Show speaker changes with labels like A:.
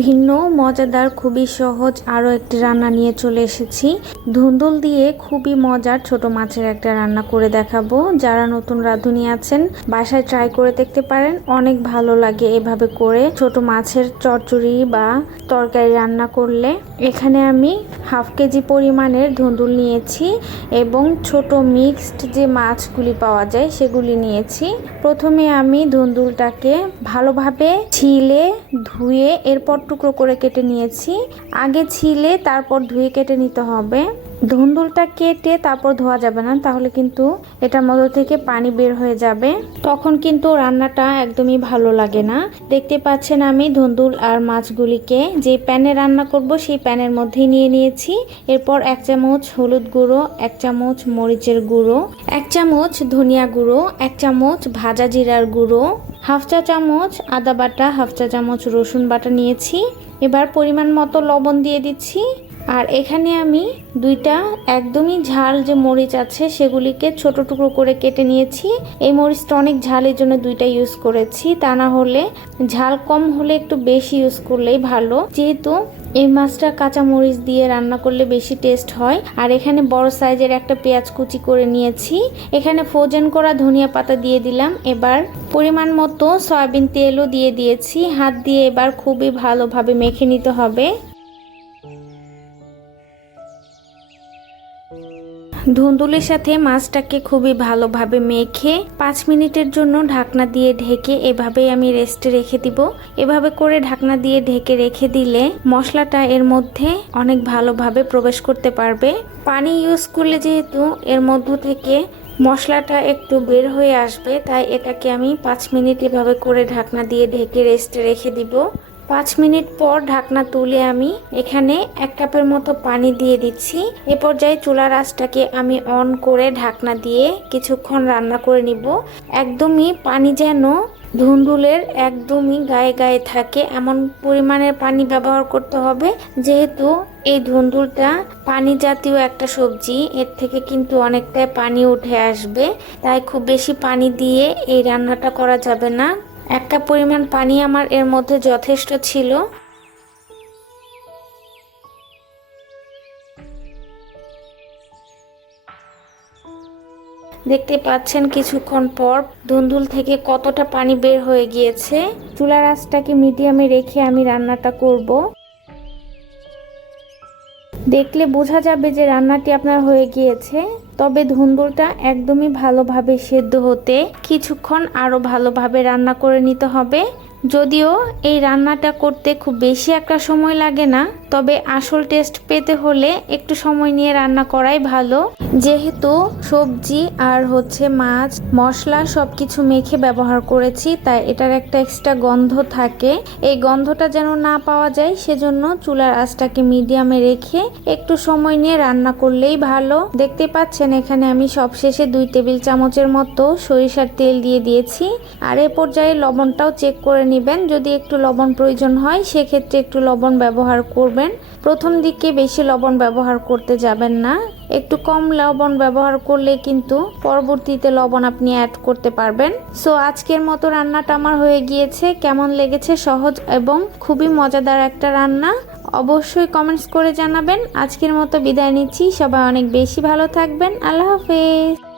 A: ভিন্ন, মজাদার, খুবই সহজ, আরও একটি রান্না নিয়ে চলে এসেছি। ধুন্দুল দিয়ে খুবই মজার ছোট মাছের একটা রান্না করে দেখাবো। যারা নতুন রাঁধুনি আছেন, বাসায় ট্রাই করে দেখতে পারেন। অনেক ভালো লাগে এভাবে করে ছোট মাছের চচ্চড়ি বা তরকারি রান্না করলে। এখানে আমি হাফ কেজি পরিমাণের ধুন্দুল নিয়েছি এবং ছোট মিক্সড যে মাছগুলি পাওয়া যায়, সেগুলি নিয়েছি। প্রথমে আমি ধুন্দুলটাকে ভালোভাবে ছিলে, ধুয়ে এরপর টুকরো করে কেটে নিয়েছি। আগে ছিলে, তারপর ধুয়ে কেটে নিতে হবে। ধুন্দুলটা কেটে তারপর ধোয়া যাবে না, তাহলে কিন্তু এটার মধ্যে থেকে পানি বের হয়ে যাবে। তখন কিন্তু রান্নাটা একদমই ভালো লাগে না। দেখতে পাচ্ছেন আমি ধুন্দুল আর মাছগুলিকে। যে প্যানে রান্না করব, সেই প্যানের মধ্যেই নিয়ে নিয়েছি। এরপর এক চামচ হলুদ গুঁড়ো, এক চামচ মরিচের গুঁড়ো, এক চামচ ধনিয়া গুঁড়ো, এক চামচ ভাজা জিরার গুঁড়ো হাফ চা চামচ, আদা বাটা, হাফ চা চামচ রসুন বাটা নিয়েছি। এবার পরিমাণ মতো লবণ দিয়ে দিচ্ছি। আর এখানে আমি দুইটা একদমই ঝাল যে মরিচ আছে, সেগুলিকে ছোট টুকরো করে কেটে নিয়েছি। এই মরিচটা অনেক ঝালের জন্য দুইটা ইউজ করেছি। তা না হলে ঝাল কম হলে একটু বেশি ইউজ করলেই ভালো। যেহেতু এই মাছটা কাঁচা মরিচ দিয়ে রান্না করলে বেশি টেস্ট হয়। আর এখানে বড় সাইজের একটা পেঁয়াজ কুচি করে নিয়েছি। এখানে ফ্রোজেন করা ধনিয়া পাতা দিয়ে দিলাম। এবার পরিমাণ মতো সয়াবিন তেলও দিয়ে দিয়েছি। হাত দিয়ে এবার খুবই ভালোভাবে মেখে নিতে হবে। ধুন্দুলের সাথে মাছটাকে খুবই ভালোভাবে মেখে পাঁচ মিনিটের জন্য ঢাকনা দিয়ে ঢেকে এভাবেই আমি রেস্টে রেখে দিব। এভাবে করে ঢাকনা দিয়ে ঢেকে রেখে দিলে মশলাটা এর মধ্যে অনেক ভালোভাবে প্রবেশ করতে পারবে। পানি ইউজ করলে যেহেতু এর মধ্য থেকে মশলাটা একটু বের হয়ে আসবে, তাই এটাকে আমি পাঁচ মিনিট এভাবে করে ঢাকনা দিয়ে ঢেকে রেস্টে রেখে দিব। পাঁচ মিনিট পর ঢাকনা তুলে আমি এখানে এক কাপের মতো পানি দিয়ে দিচ্ছি। এ পর্যায়ে চুলার আঁচটাকে আমি অন করে ঢাকনা দিয়ে কিছুক্ষণ রান্না করে নিব। একদমই পানি যেন ধুন্দুলের একদমই গায়ে গায়ে থাকে। এমন পরিমাণের পানি ব্যবহার করতে হবে, যেহেতু এই ধুন্দুলটা পানি জাতীয় একটা সবজি। এর থেকে কিন্তু অনেকটাই পানি উঠে আসবে। তাই খুব বেশি পানি দিয়ে এই রান্নাটা করা যাবে না। এক কাপ পরিমাণ পানি আমার এর মধ্যে যথেষ্ট ছিল। দেখতে পাচ্ছেন কিছুক্ষণ পর ধুন্দুল থেকে কতটা পানি বের হয়ে গিয়েছে। চুলার আঁচটাকে মিডিয়ামে রেখে আমি রান্নাটা করব। দেখলে বোঝা যাবে যে রান্নাটি আপনার হয়ে গিয়েছে। তবে ধুন্দুলটা একদমই ভালোভাবে সেদ্ধ হতে কিছুক্ষণ আরও ভালোভাবে রান্না করে নিতে হবে। যদিও এই রান্নাটা করতে খুব বেশি একটা সময় লাগে না, তবে আসল টেস্ট পেতে হলে একটু সময় নিয়ে রান্না করাই ভালো। যেহেতু সবজি আর হচ্ছে মাছ, মশলা সব কিছু মেখে ব্যবহার করেছি, তাই এটার একটা এক্সট্রা গন্ধ থাকে। এই গন্ধটা যেন না পাওয়া যায়, সেজন্য চুলার আঁচটাকে মিডিয়ামে রেখে একটু সময় নিয়ে রান্না করলেই ভালো। দেখতে পাচ্ছেন, এখানে আমি সবশেষে দুই টেবিল চামচের মতো সরিষার তেল দিয়ে দিয়েছি, আর এ পর্যায়ে লবণটাও চেক করে নেবেন। যদি একটু লবণ প্রয়োজন হয়, সেক্ষেত্রে একটু লবণ ব্যবহার করবেন। প্রথম দিকে বেশি লবণ ব্যবহার করতে যাবেন না। একটু কম লবণ ব্যবহার করলে কিন্তু পরবর্তীতে লবণ আপনি অ্যাড করতে পারবেন। সো আজকের মতো রান্নাটা আমার হয়ে গিয়েছে। কেমন লেগেছে? সহজ এবং খুবই মজাদার একটা রান্না। অবশ্যই কমেন্টস করে জানাবেন। আজকের মতো বিদায় নিচ্ছি। সবাই অনেক বেশি ভালো থাকবেন। আল্লাহ হাফেজ।